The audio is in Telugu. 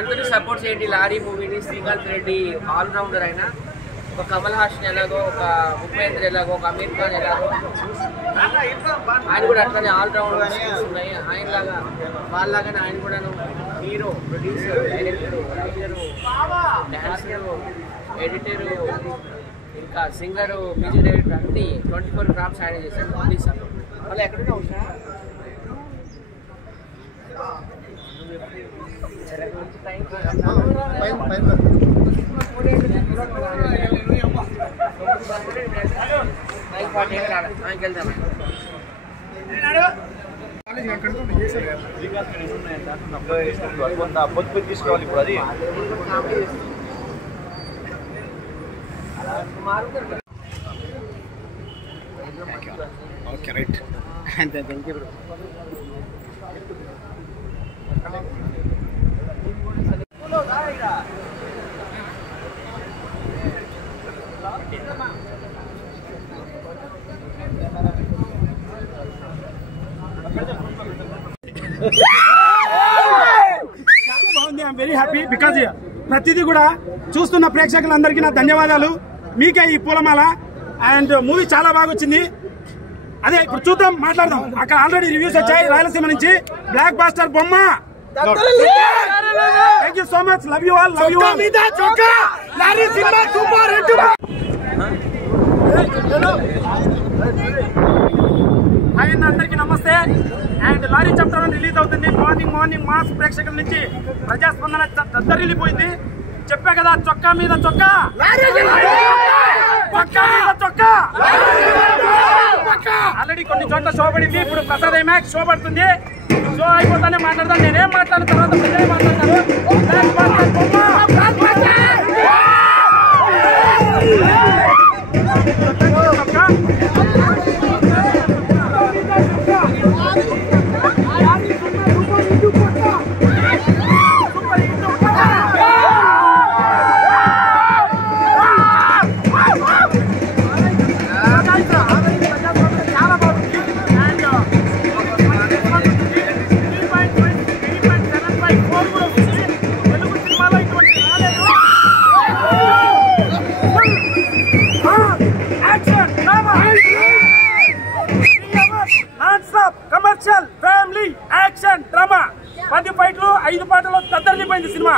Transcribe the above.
అందరూ సపోర్ట్ చేయండి లారీ మూవీని. శ్రీకాంత్ రెడ్డి ఆల్రౌండర్ అయినా, ఒక కమల్ హాసన్ ఎలాగో, ఒక ఉపేంద్ర ఎలాగో, ఒక అమీర్ ఖాన్ ఎలాగో, ఆయన కూడా అట్లనే ఆల్రౌండర్ స్కిల్స్ ఉన్నాయి. ఆయనలాగా వాళ్ళలాగానే ఆయన కూడా hero, producer, director, writer, dancer, editor, ఇంకా సింగరు, మ్యూజిక్ డైరెక్టర్ అన్ని 24 క్రాఫ్ట్స్ ఆయన చేశారు. ప్లీజ్ సార్ మళ్ళీ ఎక్కడున్నా ఉన్నా పొద్దు తీసుకోవాలి ఇప్పుడు అది. ఓకే రైట్ అంతే thank you. I'm very happy because ప్రతిదీ కూడా చూస్తున్న ప్రేక్షకులందరికీ నా ధన్యవాదాలు. మీకే ఈ పూలమాల. అండ్ మూవీ చాలా బాగా వచ్చింది. అదే ఇప్పుడు చూద్దాం, మాట్లాడదాం. అక్కడ ఆల్రెడీ రివ్యూస్ వచ్చాయి రాయలసీమ నుంచి. బ్లాక్ బాస్టర్ బొమ్మ. Thank you so much. Love you all. Love you all. Hi అన్న, అందరికీ నమస్తే. అండ్ లారీ చాప్టర్ 1 రిలీజ్ అవుతుంది. మార్నింగ్ మాస్ ప్రేక్షకుల నుంచి ప్రజాస్పందన దద్దరిల్లిపోయింది. చెప్పా కదా, చొక్కా మీద చొక్కా, చొక్కా మీద చొక్కా. ఆల్రెడీ కొన్ని చోట్ల షో పడింది. ఇప్పుడు ప్రసాద్ ఐమాక్స్ షో పడుతుంది. షో అయిపోతానే మాట్లాడదాం. నేనేం మాట్లాడిన తర్వాత ప్రజలే మాట్లాడతారు. కమర్షియల్ ఫ్యామిలీ యాక్షన్ డ్రామా 10 ఫైట్లు 5 పాటలు దద్దరిల్లిపోయింది సినిమా.